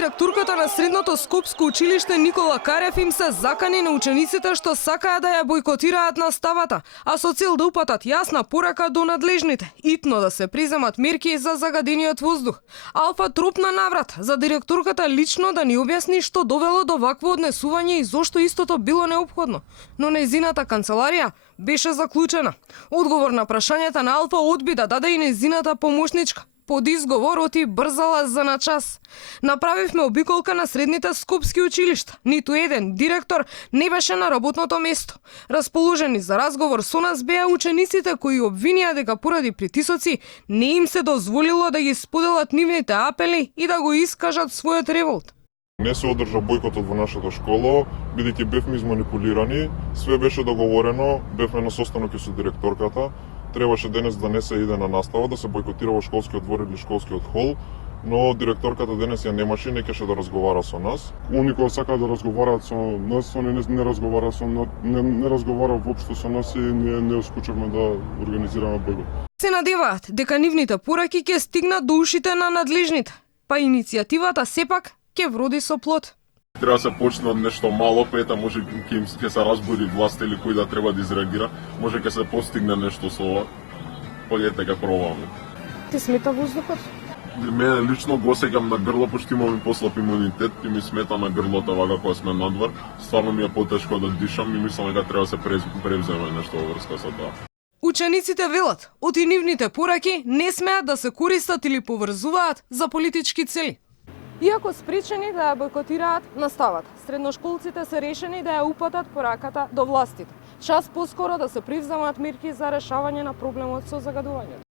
директорката на средното скопско училиште Никола Карев им се закани на учениците што сакаат да ја бойкотираат наставата, а со цел да упатат јасна порака до надлежните, итно да се преземат мерки за загадениот воздух. Алфа тропна наврат за директорката лично да ни објасни што довело до вакво однесување и зошто истото било неопходно. Но нејзината канцеларија беше заклучена. Одговор на прашањата на Алфа одби да даде и нејзината помошничка. Под изговор оти брзала за на час. Направивме обиколка на средните скопски училишта. Ниту еден директор не беше на работното место. Расположени за разговор со нас беа учениците кои обвинија дека поради притисоци не им се дозволило да ги споделат нивните апели и да го искажат својот револт. Не се одржа бојкотот во нашата школа, бидејќи бевме изманипулирани, све беше договорено, бевме на состанок со директорката. Требаше денес да не се иде на настава, да се бојкотира во школскиот двор или школскиот хол, но директорката денес ја немаше, не кеше да разговара со нас. Они кои сакаат да разговараат со нас, они не разговара со нас, не разговара воопшто со нас и не исклучивме да организираме бојкот. Се надеваат дека нивните пораки ќе стигнат до ушите на надлежните, па иницијативата сепак ќе вроди со плод. Треба да се почне од нешто мало, па ета може ќе се разбуди власта или кој да треба да изреагира, може ќе се постигне нешто со ова. Погledajte ка пробаме. Ти смета воздухот? Мене лично го осеќам на грло, пошто имам послаб имунитет и ми смета на грлото вака кога сме надвор. Стварно ми е потешко да дишам и мислам дека треба да се превземе нешто во врска со тоа. Учениците велат, оти нивните пораки не смеат да се користат или поврзуваат за политички цели. Иако спречени да ја бойкотираат наставата, средношколците се решени да ја упатат пораката до властите. Час поскоро да се превземат мерки за решавање на проблемот со загадувањето.